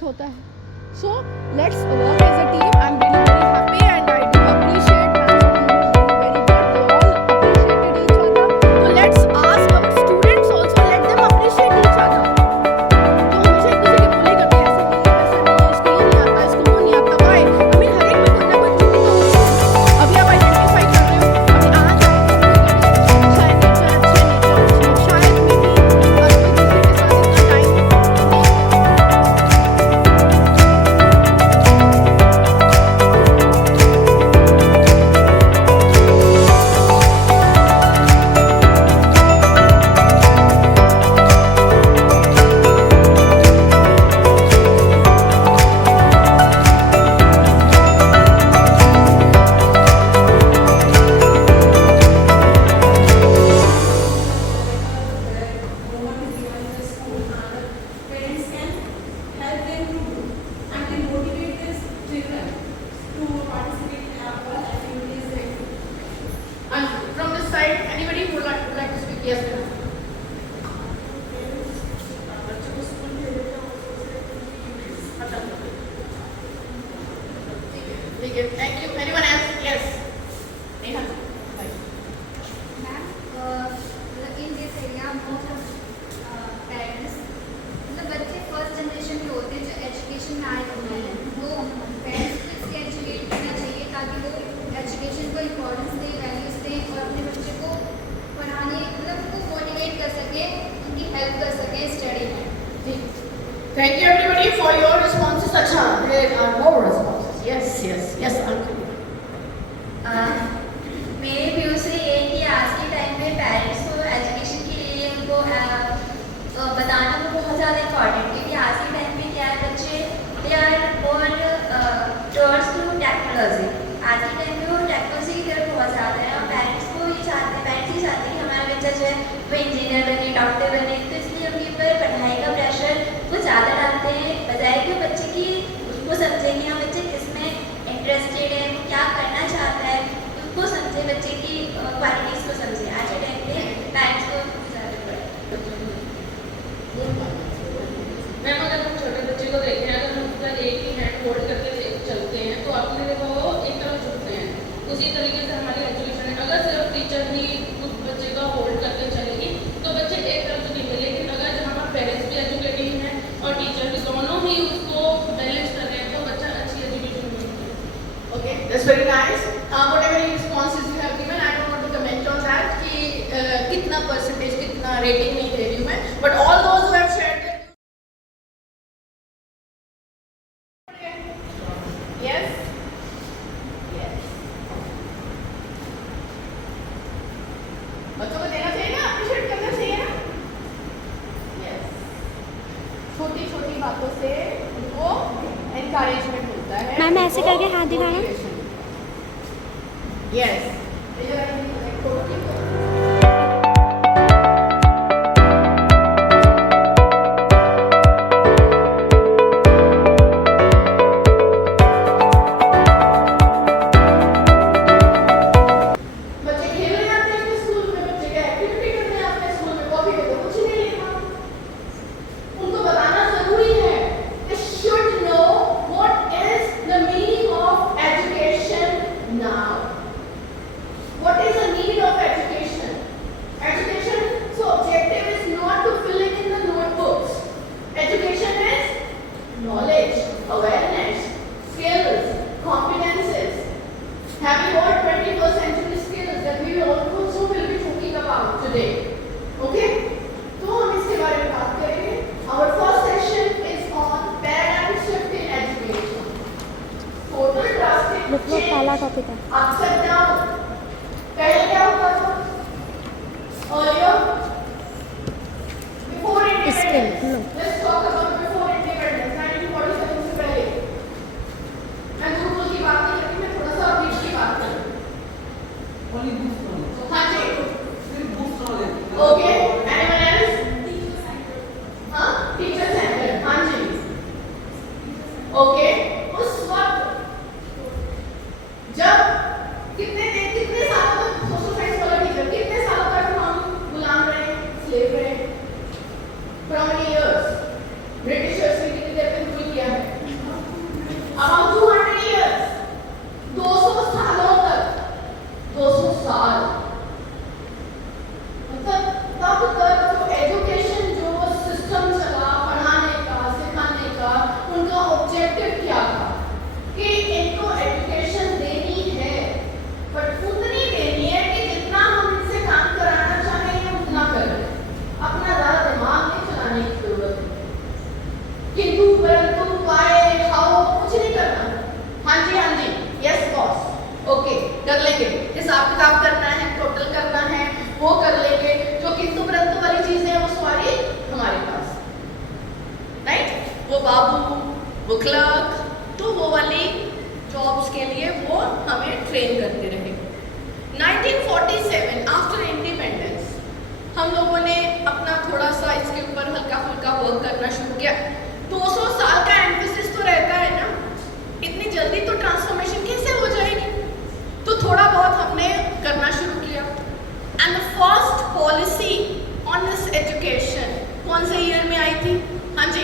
Effect होता है. So let's work as a team. I'm really very happy and I do appreciate that the team is very very good. They all appreciated each other. So let's ask our students also, let them appreciate each other. जो हमेशा एक दूसरे की बुराई करते हैं, ऐसा नहीं है, वैसा नहीं है, इसको ये नहीं आता, इसको वो नहीं आता, why? I mean हर एक में कोई ना कोई खूबी तो होती है. अभी आप आइडेंटिफाई कर रहे हो, अभी आज आप शायद नेचर अच्छे शायद मे भी कोई दूसरे के साथ इतना time Parents can help them to do and can motivate these children to participate in all activities like. And from this side, anybody who would like to speak? Yes, ma'am. बच्चों को स्कूल भेजते हैं ठीक है, thank you. Anyone else? Yes. Neha. Ma'am, in this area, most of parents, मतलब बच्चे first generation के होते हैं जो एजुकेशन में आए होते हैं, वो पेरेंट्स को इसके एजुकेट करना चाहिए ताकि वो एजुकेशन को इम्पोर्टेंस दें, वैल्यूज दें और अपने बच्चे को पढ़ाने मतलब उनको मोटिवेट कर सके, उनकी हेल्प कर सके स्टडी में. Thank you everybody for your responses. अच्छा, there are more responses. Yes, uncle. मेरे व्यू से ये है कि आज के टाइम में पेरेंट्स को एजुकेशन के लिए उनको बताना तो बहुत ज़्यादा इम्पॉर्टेंट है क्योंकि आज के टाइम में क्या है बच्चे they are more towards to technology. आज के टाइम में वो टेक्नोलॉजी की तरफ बहुत ज़्यादा है और पेरेंट्स ये चाहते हैं कि हमारा बच्चा जो है वो इंजीनियर बने, डॉक्टर बने, तो इसलिए उनके ऊपर पढ़ाई का प्रेशर वो ज़्यादा डालते हैं बजाय कि बच्चे की उसको समझे कि हाँ बच्चे किसमें इंटरेस्टेड है, वो क्या करना चाहता है, उनको समझे, बच्चे की क्वालिटीज़ को समझे. आज के टाइम पे पेरेंट्स को ज़्यादा पढ़े. मैम अगर हम छोटे बच्चे को देखें, अगर हम उसका एक ही हैंड होल्ड करके चलते हैं तो आपने देखा वो एक तरफ झुकते हैं. उसी तरीके से हमारी एजुकेशन है. अगर सिर्फ टीचर ही उस बच्चे का होल्ड करके चलेगी तो बच्चे एक तरफ झुकेंगे. लेकिन अगर जहाँ पर पेरेंट्स भी एजुकेटिंग हैं और टीचर भी दोनों ही उसको बैलेंस कर रहे हैं तो बच्चा अच्छी एजुकेशन मिलेगी. Okay, that's very nice. Whatever responses you have given, I don't want to comment on that कि कितना percentage, कितना rating नहीं दे रही हूँ मैं. But all those who have shared their yes. बच्चों को देना चाहिए ना, appreciate करना चाहिए ना. Yes. छोटी छोटी बातों से उनको encouragement मिलता है. मैम, ऐसे करके हाथ दिखाना. Yes. बच्चे खेलने जाते हैं अपने स्कूल में, बच्चे क्या एक्टिविटी करते हैं अपने स्कूल में, कॉपी पे तो कुछ नहीं लिखा. उनको बताना जरूरी है. They should know what is the meaning of education now. What is the need of education? Education, so objective is not to fill it in the notebooks. Education is knowledge, awareness, skills, competences. Have you heard 21st century skills that we also will be talking about today? Okay? तो हम इसके बारे में बात करेंगे. Our first session is on paradigm shift in education. Total drastic मतलब पहला change. Topic है. Upside down. पहले क्या होता था? Earlier, before independence. no. Let's talk about before independence. 1947 से पहले. मैं गुरुकुल की बात नहीं करती, मैं थोड़ा सा बीच की बात करूँ. हाँ जी. Okay. Anyone else? हाँ? Teacher center. हाँ जी. Okay. उस वक्त जब कितने सालों तक सोशल साइंस वाला टीचर कितने सालों तक हम गुलाम रहे, स्लेव रहे? For how many years? कर लेंगे, हिसाब किताब करना है, टोटल करना है, वो कर लेंगे। जो किंतु परंतु वाली चीजें हैं वो सारी हमारे पास, राइट? वो बाबू, वो क्लर्क, तो वो वाली जॉब्स के लिए वो हमें ट्रेन करते रहे। 1947 आफ्टर इंडिपेंडेंस हम लोगों ने अपना थोड़ा सा इसके ऊपर हल्का फुल्का वर्क करना शुरू किया। 200 साल का एम्फेसिस तो रहता है ना, इतनी जल्दी तो ट्रांसफॉर्मेशन कैसे हो जाएगी? तो थोड़ा बहुत हमने करना शुरू किया। And the first policy on this education कौन से ईयर में आई थी? हाँ जी,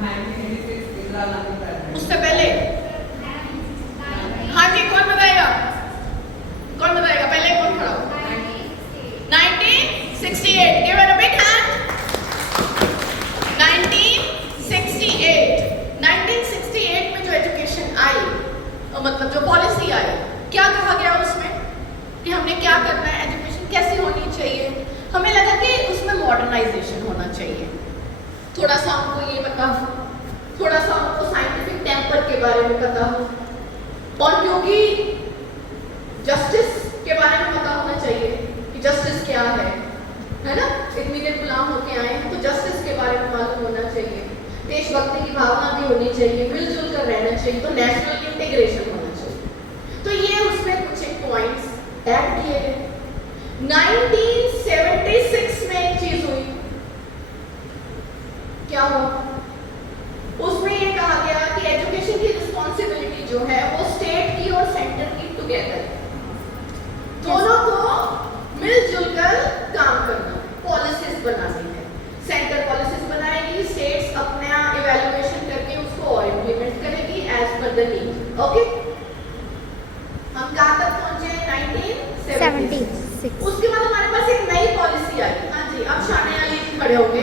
1986 उससे पहले? हाँ जी, कौन बताएगा? कौन बताएगा? पहले कौन खड़ा हो? 1968, give it a big hand. 1968 में जो एजुकेशन आई, मतलब जो पॉलिसी आई, क्या कहा गया उसमें कि हमने क्या करना है, एजुकेशन कैसी होनी चाहिए? हमें लगा कि उसमें मॉडर्नाइजेशन होना चाहिए। थोड़ा सा हमको ये पता हो, थोड़ा सा हमको साइंटिफिक टेम्पर के बारे में पता हो, और क्योंकि जस्टिस के बारे में पता होना चाहिए कि जस्टिस क्या है ना? इतनी देर गुलाम होके आए हैं तो जस्टिस के बारे में मालूम होना चाहिए, देशभक्ति की भावना भी होनी चाहिए, मिलजुल कर रहना चाहिए, तो नेशनल इंटीग्रेशन होना चाहिए। तो ये उसमें कुछ एक पॉइंट्स ऐड किए गए। 1976 में एक चीज हुई, क्या हुआ? उसमें ये कहा गया कि एजुकेशन की रिस्पॉन्सिबिलिटी जो है वो स्टेट की और सेंटर की टुगेदर, दोनों को मिलजुल कर काम करना, पॉलिसीज बनानी है। सेंटर पॉलिसीज बनाएगी, स्टेट्स अपना इवैल्यूएशन करके उसको और इम्प्लीमेंट करेगी as per the need. Okay, हम कहाँ तक पहुंचे? 1976। उसके बाद हमारे पास एक नई पॉलिसी आई। हाँ जी, अब शाने अली खड़े होंगे।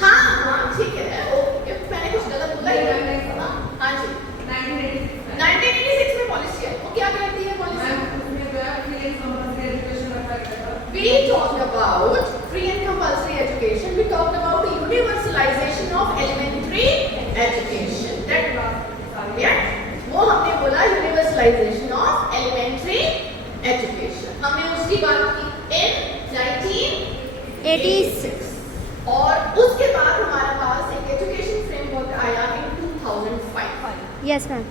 हाँ हाँ ठीक है, ओके, मैंने कुछ गलत बोला ही? हाँ जी, 1986 में पॉलिसी आई। वो क्या कहती है policy? We talked about free and compulsory education. We talked about universalization of elementary education. That yeah, वो हमने बोला universalization of elementary education. हमने उसकी बात की in 1986 और उसके बाद हमारे पास एक एजुकेशन फ्रेमवर्क आया in 2005. Yes, ma'am.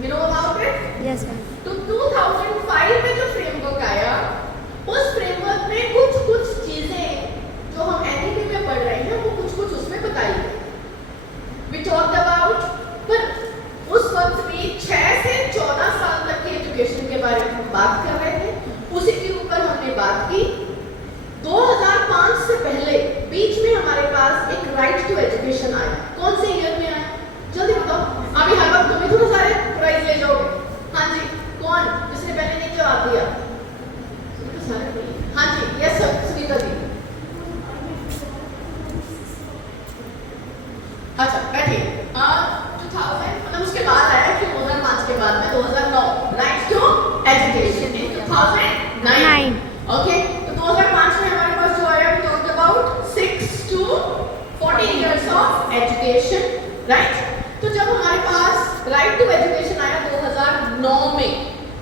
You know about it? Yes, ma'am. तो 2005 में जो फ्रेमवर्क आया, उस फ्रेमवर्क में कुछ चीजें जो हम एनईपी में पढ़ रहे हैं वो कुछ उसमें बताई गई। We talked about, पर उस वक्त भी 6 से 14 साल तक के एजुकेशन के बारे में हम बात कर रहे थे, उसी के ऊपर हमने बात की। 2005 से पहले बीच में हमारे पास एक राइट टू एजुकेशन आया। कौन से ईयर में आया? जल्दी बताओ, अभी हर वक्त तुम्हें थोड़ा सारे प्राइज ले जाओगे। हाँ जी, कौन जिसने पहले नहीं जवाब दिया? हाँ जी, यस सर, सुनीता जी। अच्छा बैठिए। 2000 मतलब उसके बाद आया कि 2005 के बाद में 2009 right to education in 2009। Okay, तो 2005 में हमारे पास जो आया, we talked about 6 to 40 years of education, right? तो जब हमारे पास राइट टू एजुकेशन आया 2009 में,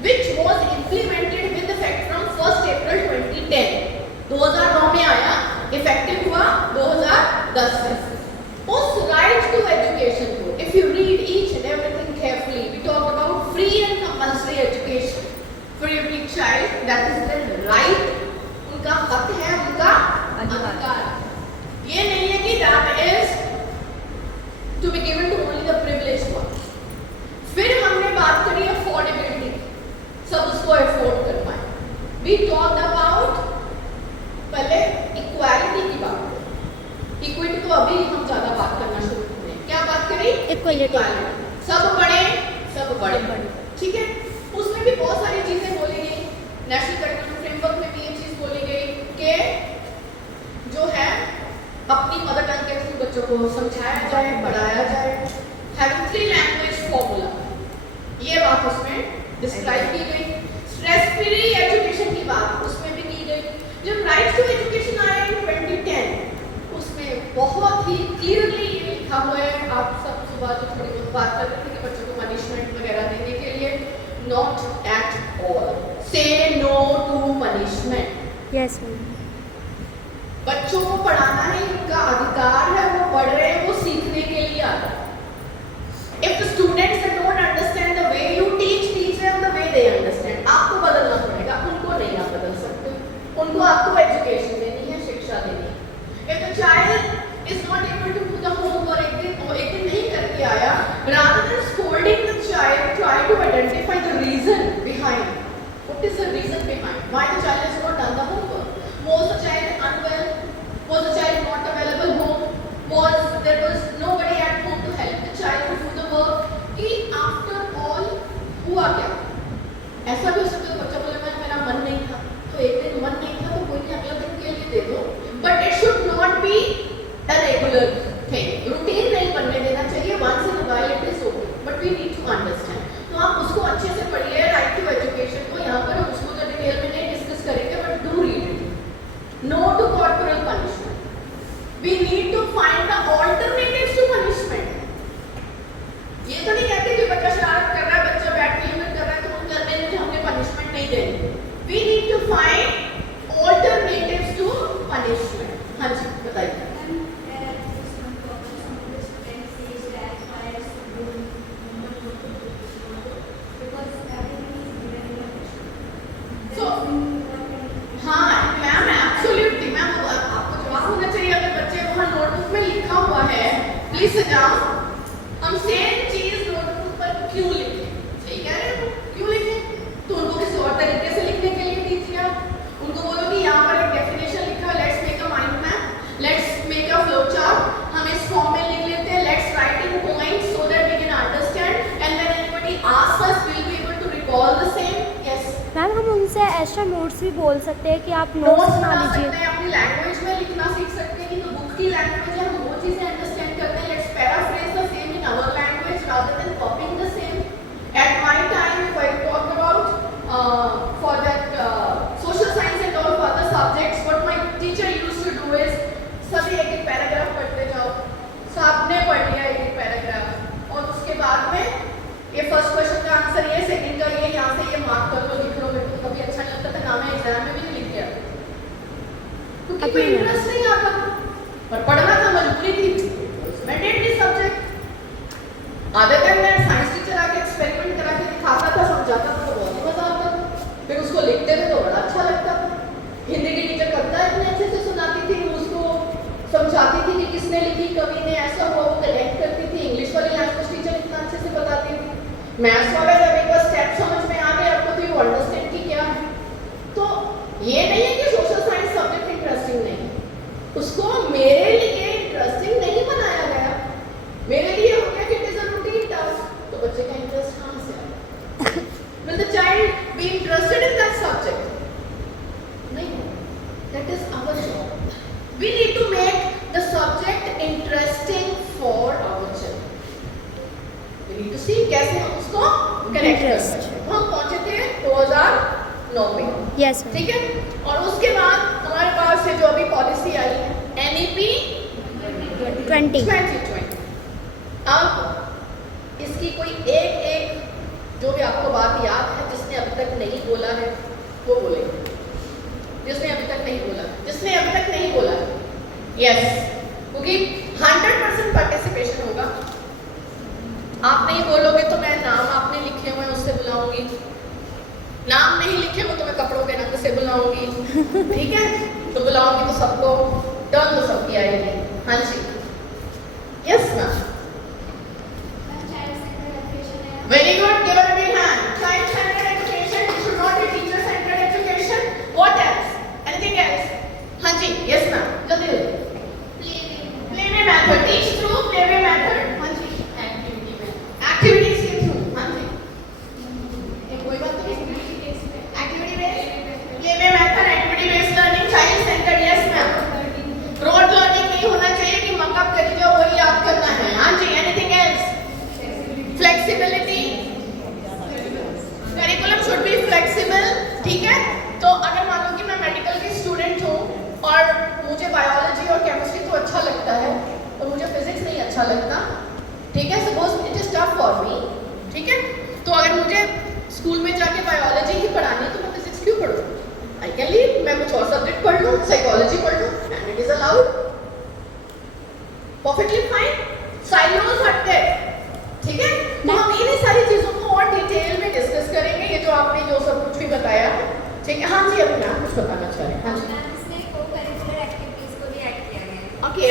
which was implemented with effect from 1st April 2010, 2009 में आया, इफेक्टिव हुआ 2010 से। उस राइट टू एजुकेशन को, if you read each and everything carefully, we talked about free and compulsory education for every child, that is their right, उनका हक है, उनका अधिकार। ये नहीं है कि that is to be given to only the privileged ones. फिर हमने बात करी अफोर्डेबिलिटी, सब उसको अफोर्ड कर पाए। We talked about पहले इक्वालिटी की बात करी, इक्विटी तो अभी हम ज्यादा बात करना शुरू करते हैं। क्या बात करी? इक्वालिटी। सब बड़े, ठीक है? उसमें भी बहुत सारी चीजें बोली गई। नेशनल करिकुलम फ्रेमवर्क में भी ये चीज बोली गई कि जो है अपनी मदर टंग के थ्रू बच्चों को समझाया जाए, पढ़ाया जाए। हैविंग 3 लैंग्वेज फॉर्मूला, ये बात उसमें डिस्क्राइब की गई। स्ट्रेस फ्री एजुकेशन की बात उसमें भी की गई। जब राइट टू एजुकेशन आया in 2010, उसमें बहुत ही क्लियरली ये लिखा हुआ है। आप सब सुबह जो थोड़ी बहुत बात कर रहे थे कि बच्चों को पनिशमेंट वगैरह देने के लिए Not at all. Say no to punishment. Yes ma'am. बच्चों को पढ़ाना है, उनका अधिकार है, वो पढ़ रहे हैं, वो सीखने के लिए आ रहे हैं। If the students don't understand the way you teach them the way they understand. आपको बदलना पड़ेगा, उनको नहीं आप बदल सकते। उनको आपको एजुकेशन देनी है, शिक्षा देनी है। If the child is not able to do the homework, एक दिन नहीं करके आया, rather than scolding the child, try to identify the reason behind. What is the reason behind why the child has not done the homework? Was the child unwell? Was the child not available home? There was nobody at home to help the child to do the work? कि after all हुआ क्या? ऐसा भी हो सकता है बच्चा बोले मैं मेरा मन नहीं था, तो एक दिन मन नहीं था तो कोई नहीं अगला दिन के लिए दे दो, but it should not be a regular thing. Routine नहीं बनने देना चाहिए, once in a while it is okay, but we need to understand. तो आप उसको अच्छे से पढ़िए, राइट टू एजुकेशन को यहाँ पर उसको तो डिटेल में नहीं डिस्कस करेंगे, but do read it. No to corporal punishment. We need to find the alternatives to punishment. ये तो नहीं कहते कि बच्चा शरारत कर रहा है, बच्चा बैड बिहेवियर कर रहा है तो उन करने में हमने पनिशमेंट नहीं देनी. We need to find alternatives to punishment. हाँ जी बताइए. Please sit down. हम सेम चीज नोटबुक पर क्यों लिखें? सही कह रहे हैं, क्यों लिखें? तो उनको किसी और तरीके से लिखने के लिए दीजिए आप. उनको बोलो कि यहाँ पर एक डेफिनेशन लिखा है, let's make a mind map, let's make a flow chart, हम इस फॉर्म में लिख लेते हैं, let's write in points so that we can understand and when anybody asks us we will be able to recall the same. Yes ma'am हम उनसे extra notes भी बोल सकते हैं कि आप नोट्स बना लीजिए. अपनी लैंग्वेज में लिखना सीख सकते हैं कि तो बुक की लैंग्वेज है, हम वो चीजें अंडरस्टैंड करते हैं. Let's paraphrase the same in our language rather than copying the same. At my time, if I talk about for that social science and all other subjects, what my teacher used to do is सभी एक एक paragraph पढ़ते जाओ. सबने पढ़ लिया एक एक पैराग्राफ और उसके बाद में ये फर्स्ट क्वेश्चन का आंसर ये, सेकंड का ये, यहाँ से ये मार्क कर लो, लिख लो. मेरे को कभी अच्छा नहीं लगता था ना, मैं एग्जाम में भी नहीं लिख गया क्योंकि कोई इंटरेस्ट नहीं आता, पर पढ़ना था, मजबूरी थी. Mandatory subject. आधे टाइम मैं साइंस टीचर आके एक्सपेरिमेंट करा के दिखाता था, समझाता था तो बहुत मजा आता था, फिर उसको लिखते थे तो बड़ा अच्छा लगता था. हिंदी की टीचर कविता इतने अच्छे से सुनाती थी, उसको समझाती थी कि किसने लिखी, कवि ने ऐसा हुआ, वो कलेक्ट करती थी. इंग्लिश वाली लैंग्वेज टीचर इतना अच्छे से बताती थी. मैथ्स वाला जब एक बार स्टेप समझ में आ गया आपको तो यू अंडरस्टैंड कि क्या है. तो ये नहीं है कि सोशल साइंस सब्जेक्ट इंटरेस्टिंग नहीं, उसको मेरे लिए इंटरेस्टिंग नहीं बनाया गया. मेरे लिए हो गया कि it is a routine task, तो बच्चे का इंटरेस्ट कहाँ से आया? Will the child be interested in that subject? नहीं, that is our job. We need to make the subject interesting for our children. We need to see कैसे हम उसको कनेक्ट कर सकते हैं. हम पहुंचे थे 2009 में. Yes ma'am. ठीक है. और उसके बाद हमारे पास है जो अभी पॉलिसी आई है NEP 2020. अब इसकी कोई एक जो भी आपको बात याद है, जिसने अभी तक नहीं बोला है वो बोलेंगे. जिसने अभी तक नहीं बोला, जिसने अभी तक नहीं बोला, यस, क्योंकि 100% पार्टिसिपेशन होगा. आप नहीं बोलोगे तो मैं नाम आपने लिखे हुए उससे बुलाऊंगी, नाम नहीं लिखे हो तो मैं कपड़ों के रंग से बुलाऊंगी. ठीक है, तो बुलाऊंगी तो सबको टर्न तो सबकी आएगी. हाँ जी, yes ma'am. Very good. Give a big hand. Child-centered education. It should not be teacher-centered education. What else? Anything else? हाँ जी. Yes ma'am. जल्दी जल्दी. Playway method. Teach through playway method. हाँ जी. Activity में. Activities के through. हाँ जी. कोई बात नहीं. Activity based. Playway method. Activity based learning. Child-centered. Yes ma'am. Rote learning नहीं होना चाहिए कि मकअप करी जाओ वही याद करना है. हाँ जी. Anything else? Flexibility. Curriculum should be flexible. ठीक है. तो अगर मान लो कि मैं मेडिकल की स्टूडेंट हूँ और मुझे बायोलॉजी और केमिस्ट्री तो अच्छा लगता है और मुझे फिजिक्स नहीं अच्छा लगता, ठीक है, suppose it is tough for me. ठीक है, तो अगर मुझे स्कूल और सब्जेक्ट पढ़ लो, साइकोलॉजी पढ़ लो, and it is allowed, perfectly fine. Silos हटते, ठीक है। तो हम इन्हीं सारी चीजों को और डिटेल में डिस्कस करेंगे, ये जो आपने जो सब कुछ भी बताया, ठीक है। हाँ जी, अभी मैम कुछ बताना चाह रहे हैं। हाँ जी, मैम इसमें को-करिकुलर एक्टिविटीज को भी ऐड किया गया है। Okay,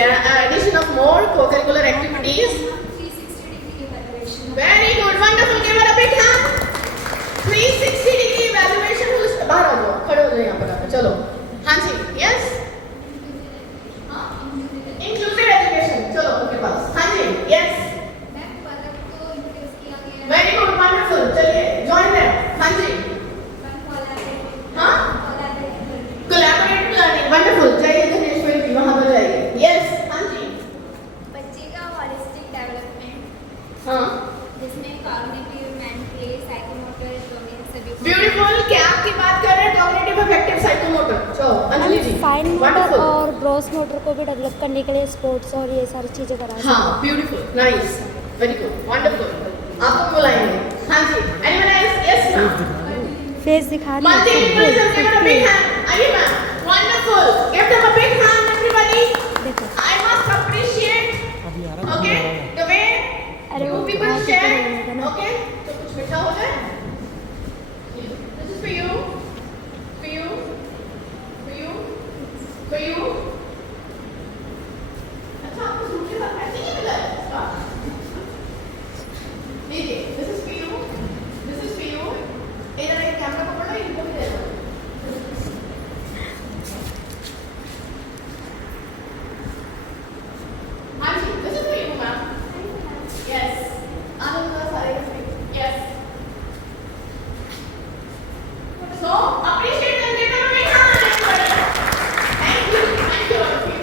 addition of more co-curricular activities. 360 degree evaluation. Very good, wonderful, give it a big hand. 360 degree evaluation, बाहर आ जाओ, खड़े हो जाओ यहाँ पर आकर, चलो। हाँ जी, यस, इंक्लूसिव एजुकेशन, चलो उनके पास। हाँ जी, यस, मैम पदक को इंट्रोड्यूस किया गया है। वेरी गुड, वंडरफुल, चलिए जॉइन देम। हाँ जी, मैम कोलैबोरेटिव। हाँ, कोलैबोरेटिव। कोलैबोरेटिव लर्निंग, वंडरफुल, जाइए धनेश्वरी जी वहाँ पर जाइए। यस, हाँ जी, बच्चे का हॉलिस्टिक डेवलपमेंट, हाँ, जिसमें कॉग्निटिव, मेंटल, साइकोमोटर डोमेन सभी को। ब्यूटीफुल। क्या आपकी बात कर रहे हैं? Cognitive, affective, psychomotor. चलो अंजलि जी, फाइन मोटर वंडरफुल। और ग्रॉस मोटर को भी डेवलप करने के लिए स्पोर्ट्स और ये सारी चीज़ें करा सकते हैं। हाँ, beautiful, nice, very good, wonderful. आपको बुलाएंगे। हाँ जी, anyone else? Yes ma'am. Face दिखा रही Multilingualism, give it a big hand. आइए ma'am, wonderful. Give them a big hand, everybody. देखो I must appreciate, okay, the way अरे you वो people बहुत share, ऊपर होगा ना। okay? तो कुछ मीठा हो जाए? This is for you, for you, for you, for you. अच्छा, आपको सूट के साथ ऐसे ही मिला है? हाँ। लीजिए, this is for you, this is for you. इधर एक कैमरा पकड़ो, इनको भी दे दो। हाँ जी, this is for you, ma'am. Yes. आनंद का सारे का free. Yes. So, appreciate and give them a big hand, everybody. Thank you all of you.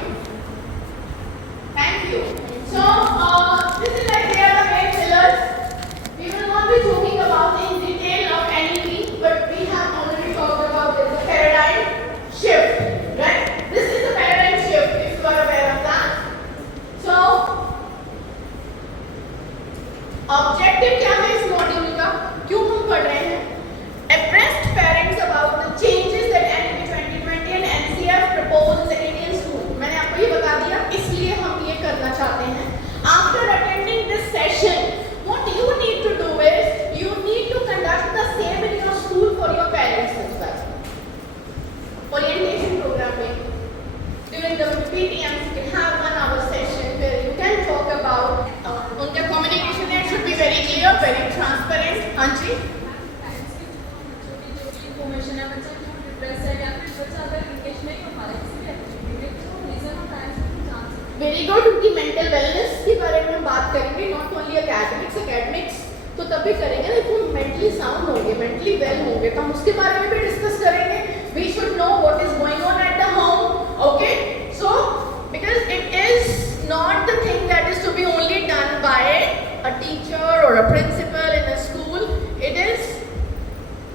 Thank you. So, this is like they are the main pillars. We will not be talking about in detail of NEP, but we have already talked about this, the paradigm shift, right? This is the paradigm shift, if you are aware of that. So, objective क्या है इस module का? क्यों हम पढ़ रहे हैं? Abreast parents about the changes that NEP 2020 and NCF propose in the Indian school. मैंने आपको ये बता दिया, इसलिए हम ये करना चाहते हैं. After attending this session, what you need to do is you need to conduct the same in your school for your parents as well. Orientation program में during the PTM you can have 1 hour session where you can talk about उनका communication it should be very clear, very transparent. हाँ जी, information है, बच्चा क्यों depress है या फिर बच्चा अगर इंगेज नहीं हो पा रहा है किसी भी एक्टिविटी में, तो रीजन ऑफ पेरेंट्स को जान सकते हैं। Very good. उनकी मेंटल वेलनेस के बारे में हम बात करेंगे, नॉट ओनली एकेडमिक्स तो तब भी करेंगे ना, वो मेंटली साउंड होंगे, मेंटली वेल होंगे, तो हम उसके बारे में भी डिस्कस करेंगे. We should know what is going on at the home, okay. So because it is not the thing that is to be only done by a teacher और a principal in a school. It is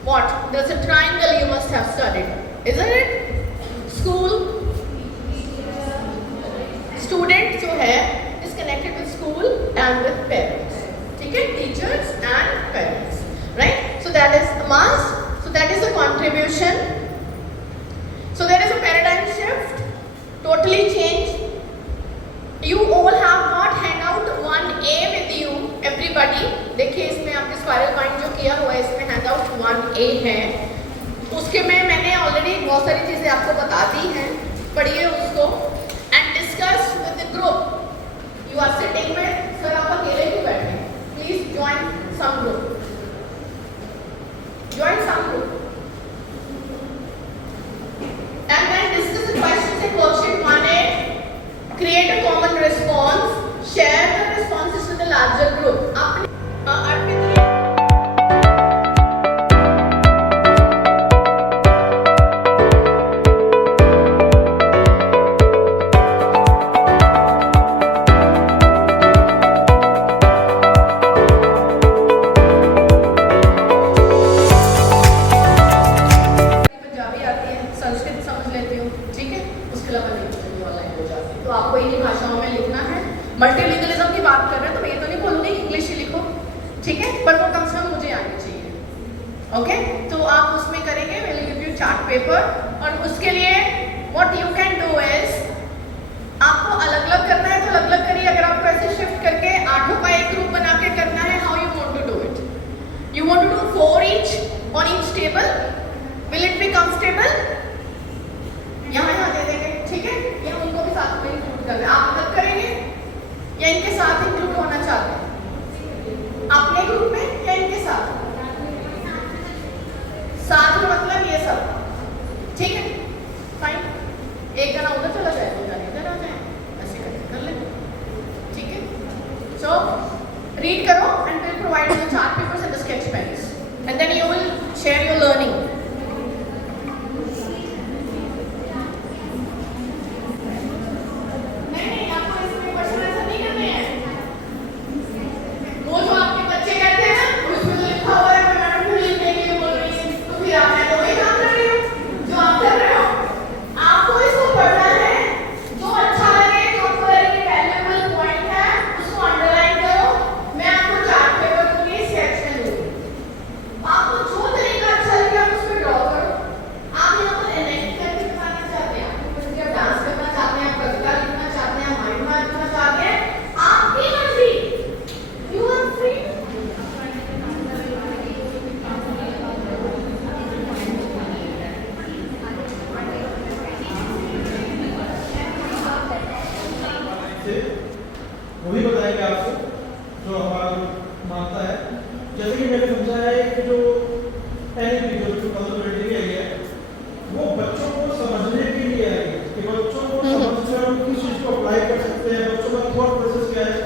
what? There's a triangle you must have studied, isn't it? School, student जो है is connected with school and with parents. ठीक है? Teachers and parents, right? So that is a must. So that is a contribution. So there is a paradigm shift, totally changed. You all have got handout 1A with you, everybody. देखिए इसमें आपने spiral bind जो किया हुआ है, इसमें handout 1A है. उसके में मैंने ऑलरेडी बहुत सारी चीज़ें आपको बता दी हैं, पढ़िए उसको and discuss with the group. You are sitting में, सर आप अकेले क्यों बैठे हैं? Please join some group, join some group and then discuss the questions in worksheet 1A. Create a common response. Share the responses with the larger group. अर्पित पंजाबी आती है, संस्कृत समझ लेती हूँ, ठीक है, उसके अलावा नहीं ऑनलाइन हो जाती है, तो आपको इन्हीं भाषाओं में लिखना है. मल्टीलिंगुअलिज्म की बात कर रहे हैं तो मैं ये तो नहीं बोलूँगी इंग्लिश ही लिखो, ठीक है, पर वो कम से कम मुझे आनी चाहिए. ओके, तो आप उसमें करेंगे, will give you chart paper और उसके लिए what you can do is, आपको अलग अलग करना है तो अलग अलग करिए। अगर आपको ऐसे शिफ्ट करके 8 का एक ग्रुप बना के करना है, how you want to do it? You want to do 4 each on each table, will it be comfortable? यहाँ दे देंगे, ठीक है? या उनको भी साथ में इंक्लूड कर रहे हैं, आप अलग करेंगे या इनके साथ इंक्लूड होना चाहते हैं? अपने ग्रुप में या इनके साथ? साथ में मतलब ये सब, ठीक है? फाइन। एक जना उधर चला जाए, दो जने इधर आ जाए, ऐसे करके कर लेंगे, ठीक है? सो रीड करो and will provide you the chart papers and the sketch pens and then you will share your learning. नहीं, आपको इसमें क्वेश्चन आंसर नहीं करने हैं। वो जो आपके बच्चे कहते हैं ना, उसमें तो लिखा हुआ है मैं मैडम को लिखने के लिए बोल रही हूँ, तो फिर आप तो वही काम कर रहे हो जो आप कर रहे हो। आपको इसको पढ़ना है, जो अच्छा लगे, जो आपको लगे वैल्यूएबल पॉइंट है, उसको अंडरलाइन करो। मैं आपको चार्ट पेपर दूंगी, स्केच पेन दूंगी, आपको जो तरीका अच्छा लगे आप उसको ड्रॉ करो। आप यहाँ पर एनेक्ट करके बताना चाहते हैं, आप डांस करना चाहते हैं, आप कविता लिखना चाहते हैं, माइंड लिखना चाहते हैं, आपकी मर्जी, यू आर फ्री। से वही बताएंगे आपको जो हमारा मानता है। जैसे कि मैंने समझाया है कि जो एनएलपी जो कंसल्टेटिव आई है वो बच्चों को समझने के लिए आई है कि बच्चों को समझकर हम किस चीज़ को अप्लाई कर सकते हैं, बच्चों का थॉट प्रोसेस क्या है,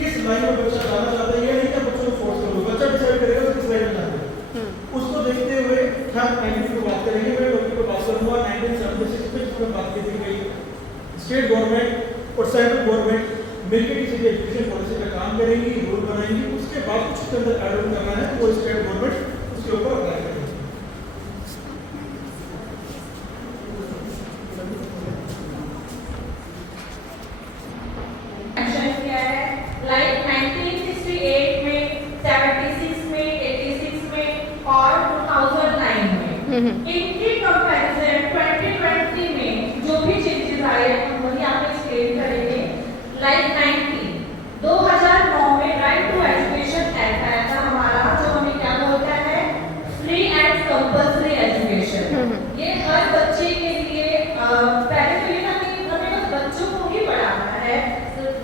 किस लाइन में बच्चा जाना चाहता है। ये नहीं कि बच्चों को फोर्स करो, बच्चा डिसाइड करेगा किस लाइन में जाना है। उसको देखते हुए हम एनएलपी को बात करेंगे। मैं टॉपिक को बात करूँगा 1976 में जिसमें बात की गई स्टेट गवर्नमेंट और सेंट्रल गवर्नमेंट मिलकर किसी भी एजुकेशन पॉलिसी पे काम करेंगी, रूल बनाएंगी, उसके बाद कुछ उसके अंदर एड ऑन करना है तो वो स्टेट गवर्नमेंट उसके ऊपर अप्लाई करेगी। एक्शन किया है, लाइक 1968 में, 76 में, 86 में और 2009 में। इनके कंपैरिजन 2020 में जो भी चेंजेस आए हैं वही आप एक्सप्लेन करेंगे। लाइक 2009 में राइट टू एजुकेशन एक्ट आया था हमारा, जो हमें क्या बोलता है, फ्री एंड कंपल्सरी एजुकेशन। ये हर बच्चे के लिए पहले तो ये था कि हमें बस बच्चों को ही पढ़ाना है,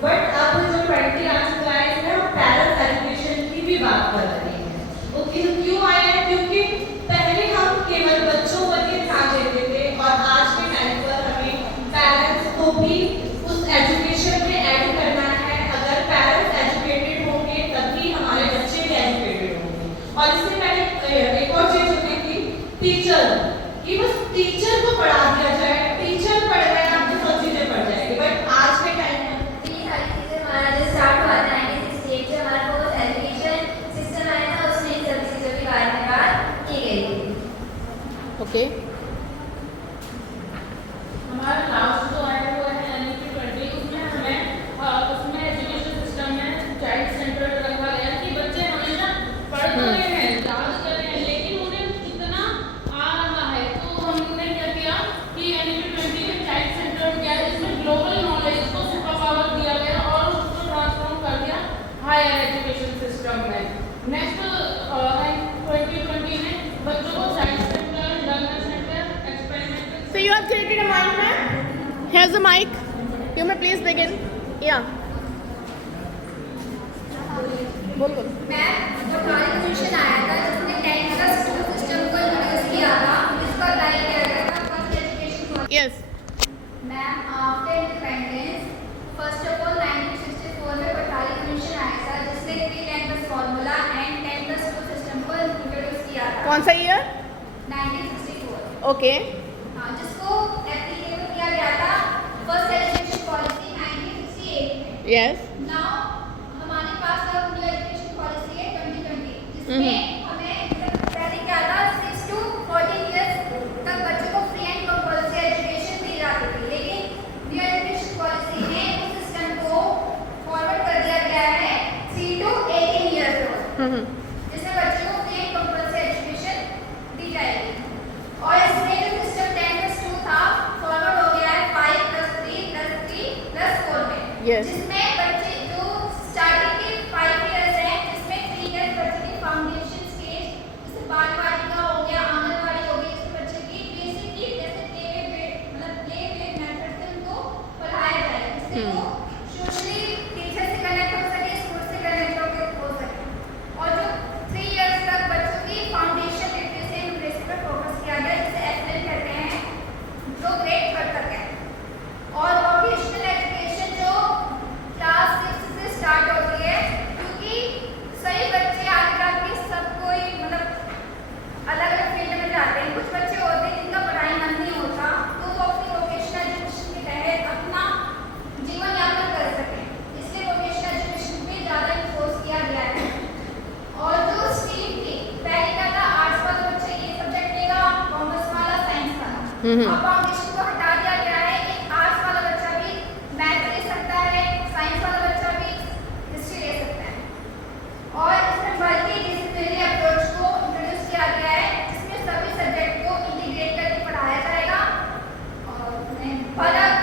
बट अब जो 20 आ चुका है इसमें हम पेरेंट्स एजुकेशन की भी बात कर रहे हैं। वो क्यों आया है? क्योंकि पहले हम केवल बच्चों पर ही ध्यान देते थे और आज के टाइम पर हमें पेरेंट्स को भी उस एजुकेशन में ऐड करना है। अगर पेरेंट्स एजुकेटेड होंगे तभी हमारे बच्चे भी एजुकेटेड होंगे। और इससे पहले एक और चीज होती थी, टीचर, कि बस टीचर को पढ़ा दिया जाए, टीचर पढ़ रहे हैं आपको सब चीजें पढ़ जाएगी। बट आज के टाइम में ये सारी चीज़ें हमारा जो स्टार्ट हुआ था 1968 से, हमारा वो एजुकेशन सिस्टम आया था, उसमें इन सभी चीज़ों के बारे में बात की गई थी। ओके, हमारा लास्ट जो आया वो है एनईपी 20। उसमें एजुकेशन सिस्टम में चाइल्ड सेंटर रखा गया है कि बच्चे हमेशा पढ़ तो रहे हैं, याद कर रहे हैं, लेकिन उन्हें कितना आ रहा है। तो हमने क्या किया कि एनईपी 20 में चाइल्ड सेंटर किया, इसमें ग्लोबल नॉलेज को सुपर पावर दिया गया और उसको ट्रांसफॉर्म कर दिया हायर एजुकेशन सिस्टम में। नेक्स्ट 2020 में बच्चों को science centre, learner centre, experimental. so you have created a mind map. Here's the mic. You may please begin. Yeah. बोल। मैम, जो हमारे कमीशन आया था जिसने 10 का स्कूल सिस्टम को इंट्रोड्यूस किया था, इसको अप्लाई किया गया था first education policy. Yes. Ma'am, after independence first of all 1964 में पठारी कमीशन आया था जिसने 3 कैंपस फार्मूला एंड 10 का स्कूल सिस्टम को इंट्रोड्यूस किया था। कौन सा ईयर? 1964। ओके, हाँ, जिसको एप्लीकेबल किया गया था फर्स्ट एजुकेशन पॉलिसी 1968 में। यस, नाउ हमारे पास अब न्यू एजुकेशन पॉलिसी है 2020, जिसमें हमें पहले क्या था, 6 to 14 इयर्स तक बच्चों को फ्री एंड कंपल्सरी एजुकेशन दी जाती थी। लेकिन न्यू एजुकेशन पॉलिसी में उस सिस्टम को फॉरवर्ड कर दिया गया है 3 to 18 इयर्स तक, जिसमें बच्चों को फ्री एंड कंपल्सरी एजुकेशन दी जाएगी। और इसमें जो सिस्टम 10 Yes. जिसमें बच्चे जो स्टार्टिंग के 5 इयर्स है, जिसमें 3 इयर्स बच्चे की फाउंडेशन स्टेज, जैसे बालवाटिका हो गया, आंगनवाड़ी हो गई, इसमें बच्चे की बेसिक नीड जैसे प्ले वे मेथड से उनको पढ़ाया जाए, जिससे वो सोशली टीचर से कनेक्ट हो सके, स्कूल से कनेक्ट हो सके। और जो 3 इयर्स तक बच्चों की फाउंडेशन लिटरेसी पर फोकस किया गया, जिसे एक्सप्लेन करते हैं, जो ग्रेड 3 तक है। और वोकेशनल एजुकेशन जो क्लास 6 से स्टार्ट होती है, क्योंकि सही बच्चे आजकल के सब कोई अलग अलग फील्ड में जाते हैं। कुछ बच्चे होते हैं जिनका पढ़ाई मन नहीं होता, तो वो अपनी वोकेशनल एजुकेशन के तहत अपना जीवन यापन कर सकें, इसलिए वोकेशनल एजुकेशन पे ज़्यादा फोकस किया गया है। और जो स्ट्रीम थी, पहले का था आर्ट्स वाला बच्चा ये सब्जेक्ट लेगा, कॉमर्स वाला साइंस वाला। अब फाउंडेशन को हटा दिया गया है, एक आर्ट्स वाला बच्चा भी मैथ ले सकता है, साइंस वाला बच्चा भी हिस्ट्री ले सकता है। और इसमें मल्टी डिसिप्लिनरी अप्रोच को इंट्रोड्यूस किया गया है, जिसमें सभी सब्जेक्ट को इंटीग्रेट करके पढ़ाया जाएगा। और परक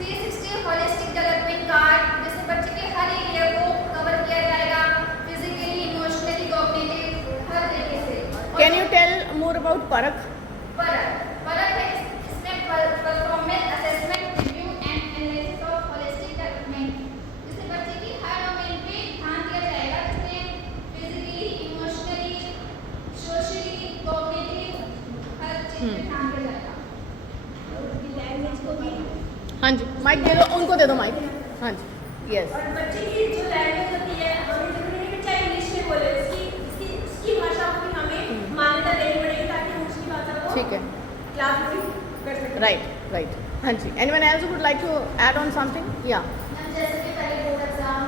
360 होलिस्टिक डेवलपमेंट कार्ड, जिसमें बच्चे के हर एरिया को कवर किया जाएगा, फिजिकली, इमोशनली, कॉग्निटिव, हर तरीके से। Can you tell more about Parak? परक है इसमें performance assessment, review and analysis of holistic development, जिससे बच्चे की हर डोमेन पे ध्यान दिया जाएगा, जिसमें फिजिकली, इमोशनली, सोशली, कॉग्निटिव हर चीज पे ध्यान दिया जाएगा। लैंग्वेज को भी हाँ जी, माइक दे दो, उनको दे दो माइक। हाँ जी, यस। और बच्चे की जो लैंग्वेज होती है, हमें जरूरी नहीं कि चाहे इंग्लिश में बोले, उसकी भाषा को भी हमें मान्यता देनी पड़ेगी, ताकि हम उसकी भाषा को ठीक है, क्लास में भी कर सकें। राइट। हाँ जी, anyone else would like to add on something? Yeah. जैसे कि पहले बोर्ड एग्जाम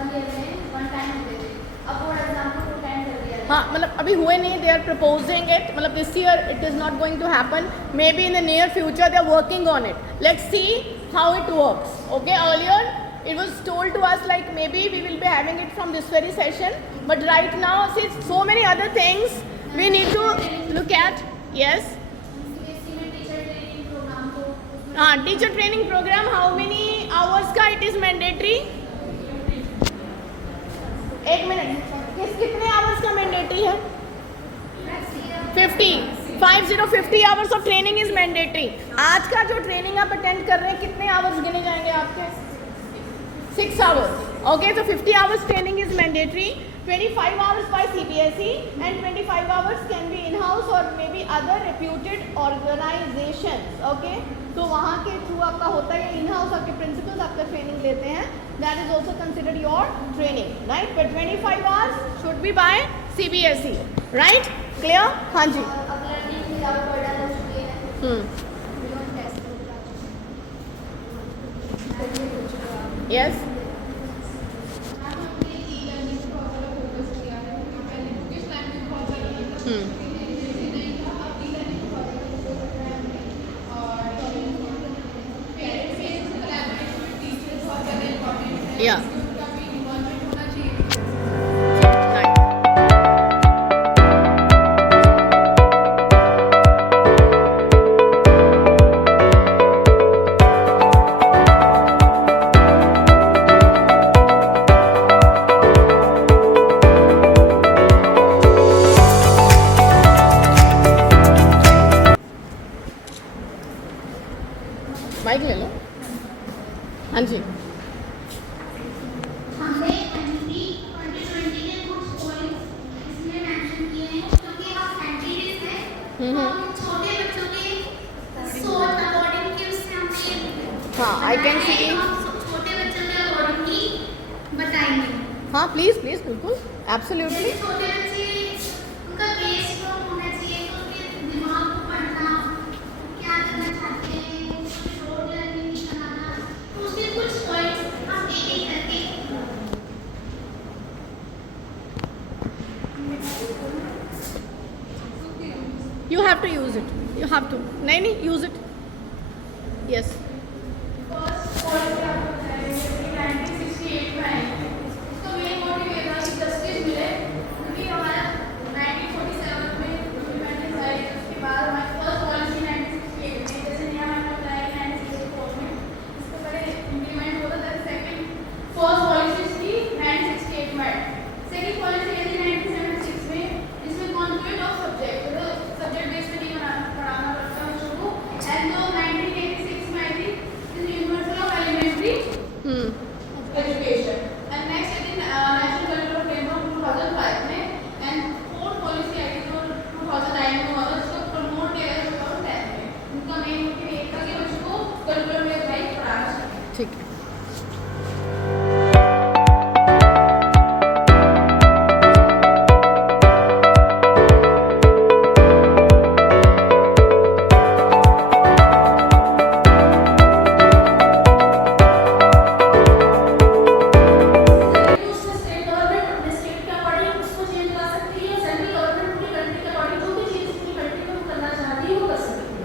1 ईयर में 1 टाइम होते थे, अब बोर्ड एग्जाम को 2 टाइम कर दिया है। हाँ, मतलब अभी हुए नहीं, दे आर प्रपोजिंग इट, मतलब this year it is not going to happen, maybe in the near future they are working on it, let's see how it works. Okay, earlier it was told to us like maybe we will be having it from this very session, but right now since so many other things we need to look at. Yes. CBSE में teacher training program को उसमें हाँ, teacher training program how many hours का it is mandatory? 1 minute, कितने hours का mandatory है? 50 hours of training is mandatory. आज का जो ट्रेनिंग आप अटेंड कर रहे हैं, कितने hours गिने जाएंगे आपके? 6 hours. Okay, so 50 hours training is mandatory. 25 hours by CBSE and 25 hours can be in-house or maybe other reputed organizations. Okay, तो वहाँ के थ्रू आपका होता है in-house, आपके principals आपका ट्रेनिंग लेते हैं. That is also considered your training, right? But 25 hours should be by CBSE, right? Clear? हाँ जी. अब लर्निंग की ज़्यादा बर्डन हो चुकी है। Beyond test Yes. Yeah. Right. Mic ले लो. हाँ जी. हमने एमपी 2020 के कुछ पॉइंट्स इसमें मेंशन किए हैं, क्योंकि हम एंटीडेज हैं, तो हम छोटे बच्चों के सोच अकॉर्डिंग की उससे हमने हाँ, I can बनाया है, see. तो हम छोटे बच्चों के अकॉर्डिंग ही बताएंगे। हाँ, प्लीज बिल्कुल, एब्सोल्युटली. जैसे छोटे बच्चे उनका बेस स्ट्रॉन्ग होना चाहिए, तो उनके दिमाग को पढ़ना, क्या करना चाहते हैं, रोड लर्निंग बनाना, तो उसके कुछ पॉइंट्स हम एक-एक करके You have to use it. You have to. नहीं, use it. Yes. First point क्या होता है, 1968 में आई थी। उसका मेन मोटिव ये था कि जस्टिस मिले, क्योंकि हमारा 1947 में इंडिपेंडेंस आई, उसके बाद हमारी फर्स्ट पॉलिसी 1968 में, जैसे नया मैंने बताया कि 1964 में इसको पहले इम्प्लीमेंट होता था,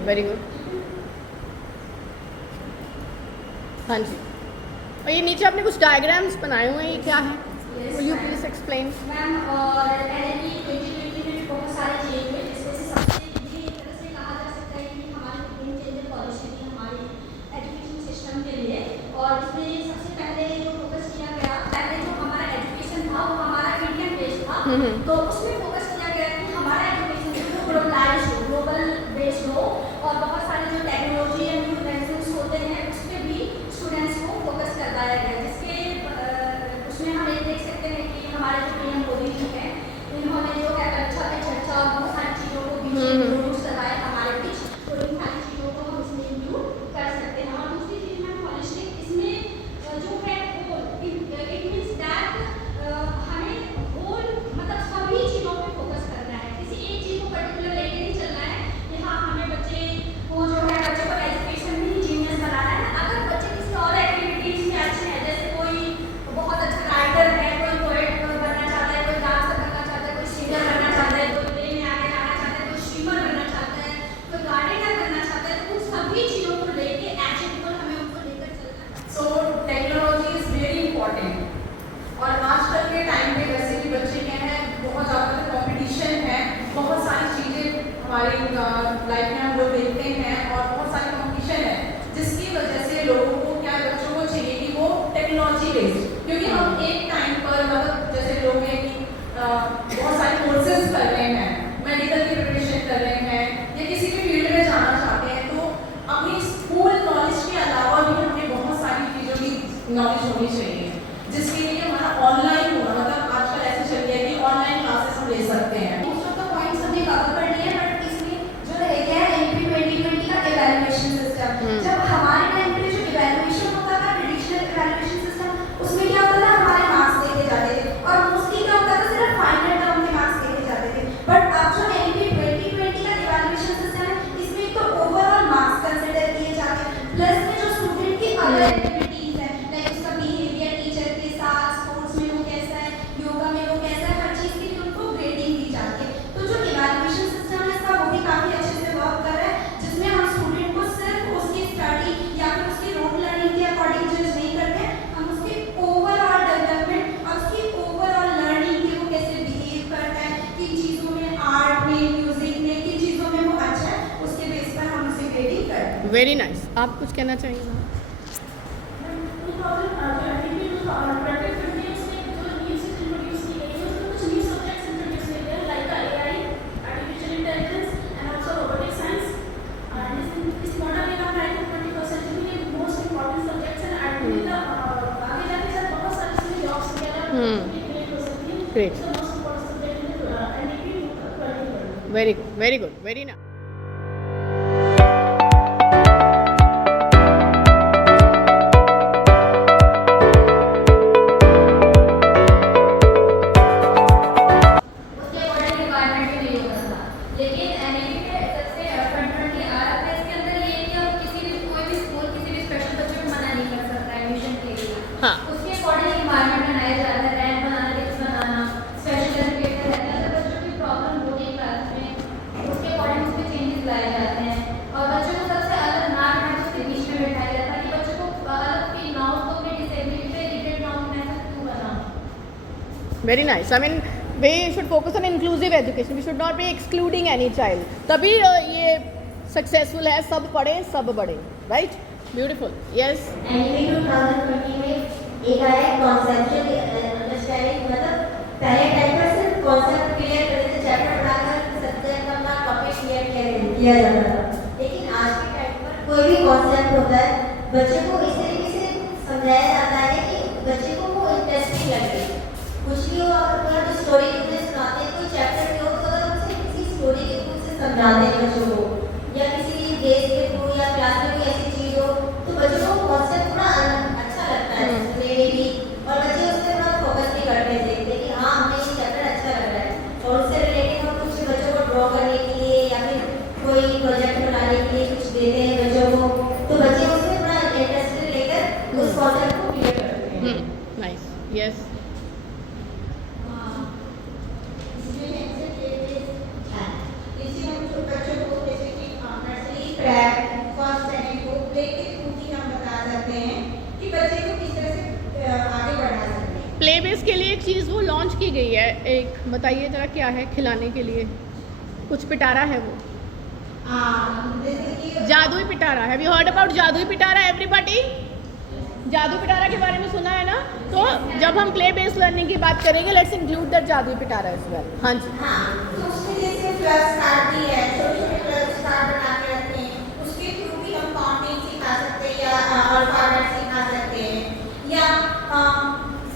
वेरी गुड। हाँ जी, और ये नीचे आपने कुछ डायग्राम्स बनाए हुए हैं, ये क्या है? Will you please explain? Ma'am, और NLP 2020 में भी बहुत सारे चेंज हुए, जिसमें से सबसे ये एक तरह से कहा जा सकता है कि हमारी गेम चेंजर पॉलिसी थी हमारे एजुकेशन सिस्टम के लिए। और इसमें सबसे पहले जो फोकस किया गया, पहले जो हमारा एजुकेशन था वो हमारा मीडियम बेस्ड था, तो उसमें फोकस किया गया कि हमारा एजुकेशन जो ग्लोबलाइज हो, ग्लोबल बेस्ड हो, और बहुत सारे जो टेक्नोलॉजी या न्यू इन्वेंशंस होते हैं उस पर भी स्टूडेंट्स को फोकस करवाया गया, जिसके उसमें हम ये देख सकते हैं कि हमारे जो PM मोदी जी हैं, इन्होंने जो है अच्छा पे चर्चा और बहुत सारी चीज़ों को बीच में इंट्रोड्यूस करवाया हमारे बीच, तो इन सारी चीज़ों को हम इसमें इंक्लूड कर सकते हैं। और दूसरी चीज़ में होलिस्टिक, इसमें जो है होल, इट मीन्स दैट हमें होल मतलब सभी चीज़ों पे फोकस करना है, किसी एक चीज़ को पर्टिकुलर लेके नहीं चलना है कि हाँ हमें बच्चे को जो है बच्चे को एजुकेशन में ही जीनियस बनाना है। अगर बच्चे किसी और एक्टिविटीज़ में अच्छे हैं, जैसे कोई बहुत अच्छा राइटर है, कोई पोएट बनना चाहता है, कोई डांसर बनना चाहता है, कोई सिंगर बनना चाहता है, कोई प्ले में आगे जाना चाहता है, कोई स्ट्रीमर बनना चाहता है, कोई गार्डनर बनना चाहता है, तो उन सभी चीज़ों को लेके एज ए गोल हमें उनको लेकर चलना है। So technology is very important. और आजकल के टाइम पे वैसे भी बच्चे क्या है, बहुत ज़्यादा कंपटीशन है, बहुत सारी चीज़ें हमारी लाइफ में हम लोग देखते हैं और बहुत सारी कंपटीशन है, जिसकी वजह से लोगों को क्या, बच्चों को चाहिए कि वो टेक्नोलॉजी बेस्ड, क्योंकि हम एक टाइम पर मतलब जैसे लोग हैं कि बहुत सारे कोर्सेज कर रहे हैं, मेडिकल की प्रिपरेशन कर रहे हैं या किसी भी फील्ड में जाना चाहते हैं, तो अपनी स्कूल नॉलेज के अलावा भी हमें बहुत सारी चीज़ों की नॉलेज होनी चाहिए, जिसके लिए हमारा ऑनलाइन होना, मतलब आजकल ऐसे चल गया है कि ऑनलाइन क्लासेस हम ले सकते हैं। मोस्ट ऑफ द पॉइंट्स हमने कवर कर लिए हैं, बट इसमें जो रह गया है NLP 2020 का इवैल्यूएशन सिस्टम। जब हमारे टाइम पे जो इवैल्यूएशन होता था, ट्रेडिशनल इवैल्यूएशन सिस्टम, उसमें क्या होता था, हमारे मार्क्स देखे जाते थे और मोस्टली क्या होता था, सिर्फ फाइनल टर्म के मार्क्स देखे जाते थे। बट अब जो NLP 2020 का इवैल्यूएशन सिस्टम है, इसमें तो ओवरऑल मार्क्स कंसिडर किए जाते हैं, प्लस में जो स्टूडेंट की अदर एक्टिविटीज है, लाइक उसका बिहेवियर टीचर के साथ, स्पोर्ट्स में वो कैसा है, योगा में वो कैसा है, हर चीज़ के लिए उनको ग्रेडिंग दी जाती है। तो जो इवैल्यूएशन सिस्टम है इसका, वो भी काफ़ी अच्छे से वर्क कर रहा है, जिसमें हम स्टूडेंट को सिर्फ उसकी स्टडी या फिर उसकी रोड लर्निंग के अकॉर्डिंग जज नहीं करते हैं, हम उसके ओवरऑल डेवलपमेंट और उसकी ओवरऑल लर्निंग के, वो कैसे बिहेव करता है, किन चीज़ों में, आर्ट में, म्यूजिक में, किन चीज़ों में वो अच्छा है, उसके बेस पर हम उसे ग्रेडिंग करते हैं। Very nice. आप कुछ कहना चाहेंगे? Great. Very good, very good, very nice. उसके अकॉर्डिंग रिक्वायरमेंट भी नहीं होता था, लेकिन NLP के सबसे फंडामेंटली आ रहा है इसके अंदर ये कि अब किसी भी कोई भी स्कूल किसी भी स्पेशल बच्चे को मना नहीं कर सकता एडमिशन के लिए। हाँ। उसके अकॉर्डिंग इन्वायरमेंट बनाया जाता है, रैंक बनाना, लिस्ट बनाना, स्पेशल एजुकेटर रहता है, अगर बच्चों की प्रॉब्लम होती है क्लास में, उसके अकॉर्डिंग उसमें चेंजेस लाए जाते हैं और बच्चों को सबसे अलग ना बैठा के उसके बीच में बैठाया जाता है कि बच्चों को अलग फील ना हो, उसको अपनी डिसेबिलिटी पे रिलेटेड ना हो कि मैं ऐसा क्यों बना। Very nice. I mean, we should focus on inclusive education. We should not be excluding any child. तभी ये successful है, सब पढ़े सब बढ़े, right? Beautiful. Yes. NLP 2020 में एक आया कॉन्सेप्चुअल अंडरस्टैंडिंग, मतलब पहले टाइम पर सिर्फ कॉन्सेप्ट क्लियर करते थे, चैप्टर पढ़ाकर सब्जेक्ट अपना टॉपिक क्लियर किया जाता था, लेकिन आज के टाइम पर कोई भी कॉन्सेप्ट होता है, बच्चे को इस तरीके से समझाया जाता है कि बच्चे को वो इंटरेस्टिंग लगे। कुछ भी हो, अगर तो स्टोरी के थ्रू सुनाते हैं, कोई चैप्टर में हो तो अगर उसे किसी स्टोरी के थ्रू से समझाते हैं बच्चों को, या किसी देश के थ्रू या क्लास में कोई ऐसी चीज़ हो, तो बच्चों को कॉन्सेप्ट थोड़ा अच्छा लगता है सुनने में भी, और बच्चे उस पर थोड़ा फोकस भी करते हैं, देखते हैं कि हाँ हमें ये चैप्टर अच्छा लग रहा है, और उससे रिलेटेड हम कुछ बच्चों को ड्रॉ करने के लिए या फिर कोई प्रोजेक्ट बनाने के लिए कुछ देते हैं बच्चों को, तो बच्चे उसमें थोड़ा इंटरेस्ट लेकर उस कॉन्सेप्ट को क्लियर करते हैं। Nice. Yes. जैसे हम बच्चों को जैसे कि नर्सरी की गई है एक, बताइए ज़रा क्या है खिलाने के लिए? कुछ पिटारा है वो, जैसे कि जादुई पिटारा। हैव यू हर्ड अबाउट जादुई पिटारा एवरीबॉडी? जादू पिटारा के बारे में सुना है ना? तो जब हम प्ले बेस्ड लर्निंग की बात करेंगे, लेट्स इंक्लूड दैट जादुई पिटारा एज वेल। हाँ जी। हाँ, तो उसमें जैसे फ्लैश कार्ड भी है, छोटे छोटे फ्लैश कार्ड बना के रखते हैं, उसके थ्रू भी हम काउंटिंग सिखा सकते हैं या अल्फाबेट सिखा सकते हैं, या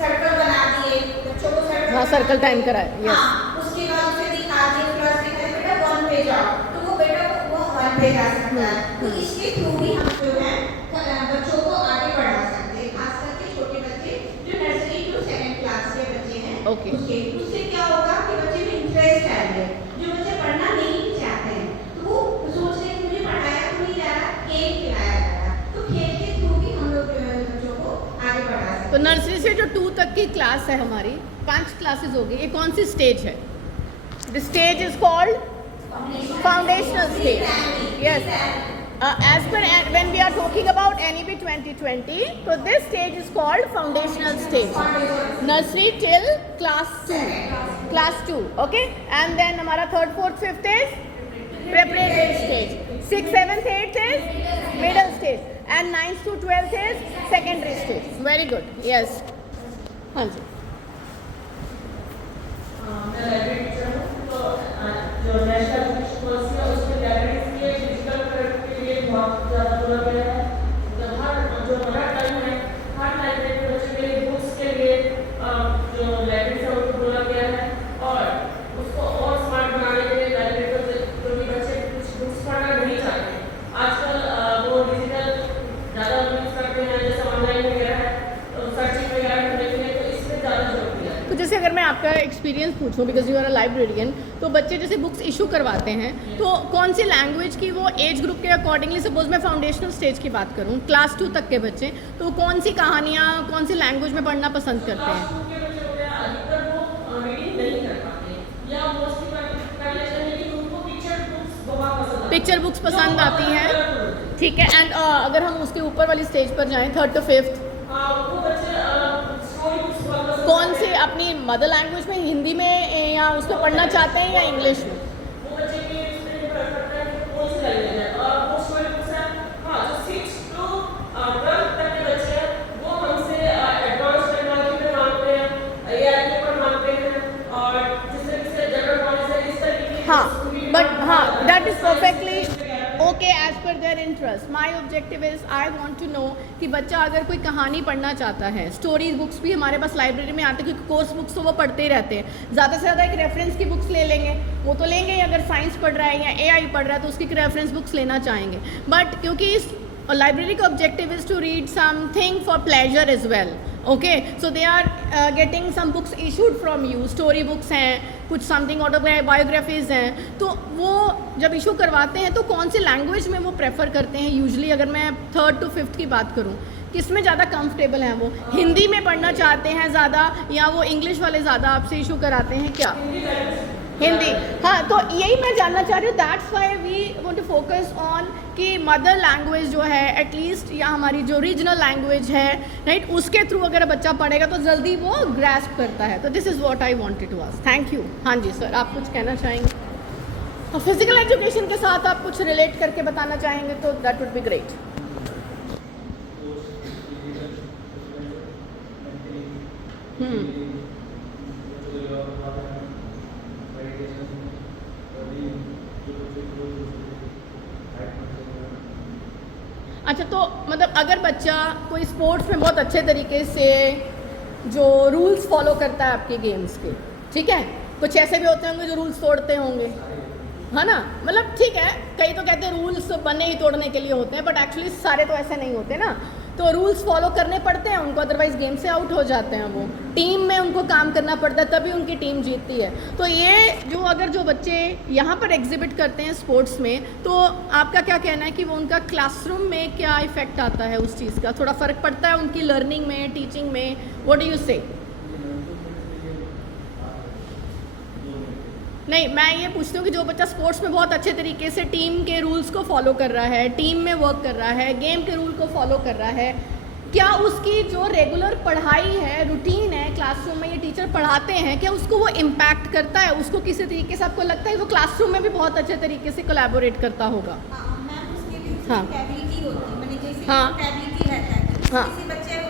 सर्कल बना दिए बच्चों को, सर्कल हाँ, सर्कल टाइम कराए, यस। हाँ, उसके बाद उसे दिखा दिए फ्लैश दिखाए, बेटा 1 पे जाओ, तो वो बेटा वो 1 पे जा सकता है। तो इसके थ्रू भी हम जो है बच्चों को आगे बढ़ा सकते हैं, खास करके छोटे बच्चे जो नर्सरी टू 2nd क्लास के बच्चे हैं। ओके। उससे क्या होगा कि बच्चे में इंटरेस्ट आएगा। जो बच्चे पढ़ना नहीं चाहते हैं तो वो सोच रहे हैं कि मुझे पढ़ाया तो नहीं जा रहा, खेल खिलाया जा रहा, तो खेल के थ्रू भी हम लोग बच्चों को आगे बढ़ा सकते हैं। तो नर्सरी से जो 2 तक की क्लास है हमारी, 5 क्लासेस होगी, ये कौन सी स्टेज है? The stage is called foundational stage. Yes, as per when we are talking about NEP 2020, so this stage is called foundational stage, nursery till class 2, okay, and then हमारा 3rd 4th 5th is preparatory stage, 6th 7th 8th is middle stage, and 9th to 12th is secondary stage. Very good, yes. हाँ जी। मैं library teacher हूँ, तो जो national education policy है उसमें libraries के digital connect के लिए बहुत ज़्यादा बोला गया है। तो हर जो हमारा टाइम है, हर लाइब्रेरी के बच्चे के लिए बुक्स के लिए जो लाइब्रेरी है उनको बोला गया है, और उसको और स्मार्ट बनाने के लिए लाइब्रेरी को जो भी बच्चे कुछ बुक्स पढ़ना नहीं चाहते, आजकल वो डिजिटल ज़्यादा यूज़ करते हैं, जैसे ऑनलाइन वगैरह है, तो सर्चिंग वगैरह करने के लिए, तो इसमें ज़्यादा जरूरत है। तो जैसे अगर मैं आपका एक्सपीरियंस पूछूं, because you are a librarian, तो बच्चे जैसे बुक्स इशू करवाते हैं, तो कौन सी लैंग्वेज की वो एज ग्रुप के अकॉर्डिंगली, सपोज मैं फाउंडेशनल स्टेज की बात करूं, क्लास 2 तक के बच्चे, तो कौन सी कहानियाँ कौन सी लैंग्वेज में पढ़ना पसंद करते हैं? पिक्चर बुक्स पसंद आती हैं, ठीक है। एंड अगर हम उसके ऊपर वाली स्टेज पर जाएं, 3rd to 5th, कौन सी अपनी मदर लैंग्वेज में, हिंदी में या उसको पढ़ना चाहते हैं या इंग्लिश में? वो बच्चे के इसमें निर्भर करता है कि कौन सी लैंग्वेज है, और वो स्टोरी बुक्स है, हाँ, जो 6 to 12 तक के बच्चे हैं वो हमसे एडवांस टेक्नोलॉजी में मांगते हैं, AI के ऊपर मांगते हैं, और जिस तरीके से जनरल नॉलेज है इस तरीके की। हाँ, बट हाँ, that is perfectly okay as per their interest. My objective is I want to know कि बच्चा अगर कोई कहानी पढ़ना चाहता है, स्टोरीज बुक्स भी हमारे पास लाइब्रेरी में आते हैं, क्योंकि कोर्स बुक्स तो वो पढ़ते ही रहते हैं, ज़्यादा से ज़्यादा एक रेफरेंस की बुक्स ले लेंगे, वो तो लेंगे ही, अगर साइंस पढ़ रहा है या AI पढ़ रहा है तो उसकी रेफरेंस बुक्स लेना चाहेंगे। बट क्योंकि इस लाइब्रेरी का objective is to read something for pleasure as well, okay, so they are getting some books issued from you, story books हैं, कुछ समथिंग ऑटोबायोग्राफीज हैं, तो वो जब इशू करवाते हैं तो कौन सी लैंग्वेज में वो प्रेफर करते हैं यूजुअली? अगर मैं 3rd to 5th की बात करूं, किस में ज़्यादा कंफर्टेबल हैं वो? हिंदी में पढ़ना चाहते हैं ज़्यादा, या वो इंग्लिश वाले ज़्यादा आपसे इशू कराते हैं क्या? हिंदी। हाँ, तो यही मैं जानना चाह रही हूँ, that's why we want to focus on कि मदर लैंग्वेज जो है एटलीस्ट, या हमारी जो रीजनल लैंग्वेज है, राइट, उसके थ्रू अगर बच्चा पढ़ेगा तो जल्दी वो ग्रैस्प करता है। तो this is what I wanted to ask. Thank you. हाँ जी सर, आप कुछ कहना चाहेंगे? और फिजिकल एजुकेशन के साथ आप कुछ रिलेट करके बताना चाहेंगे तो दैट वुड बी ग्रेट। अच्छा, तो मतलब अगर बच्चा कोई स्पोर्ट्स में बहुत अच्छे तरीके से जो रूल्स फॉलो करता है आपके गेम्स के, ठीक है, कुछ ऐसे भी होते होंगे जो रूल्स तोड़ते होंगे, है ना, मतलब ठीक है, कई तो कहते हैं रूल्स बने ही तोड़ने के लिए होते हैं, बट एक्चुअली सारे तो ऐसे नहीं होते ना, तो रूल्स फॉलो करने पड़ते हैं उनको, अदरवाइज गेम से आउट हो जाते हैं वो। टीम में उनको काम करना पड़ता है, तभी उनकी टीम जीतती है। तो ये जो अगर जो बच्चे यहाँ पर एग्जिबिट करते हैं स्पोर्ट्स में, तो आपका क्या कहना है कि वो उनका क्लासरूम में क्या इफेक्ट आता है उस चीज़ का? थोड़ा फ़र्क पड़ता है उनकी लर्निंग में, टीचिंग में? व्हाट डू यू से? नहीं, मैं ये पूछती हूँ कि जो बच्चा स्पोर्ट्स में बहुत अच्छे तरीके से टीम के रूल्स को फॉलो कर रहा है, टीम में वर्क कर रहा है, गेम के रूल को फॉलो कर रहा है, क्या उसकी जो रेगुलर पढ़ाई है, रूटीन है, क्लासरूम में ये टीचर पढ़ाते हैं, क्या उसको वो इम्पैक्ट करता है? उसको किसी तरीके से आपको लगता है वो क्लासरूम में भी बहुत अच्छे तरीके से कोलैबोरेट करता होगा? मैम उसके लिए हाँ। कैपेबिलिटी होती है, मैंने जैसे हाँ। कैपेबिलिटी रहता है हाँ। किसी बच्चे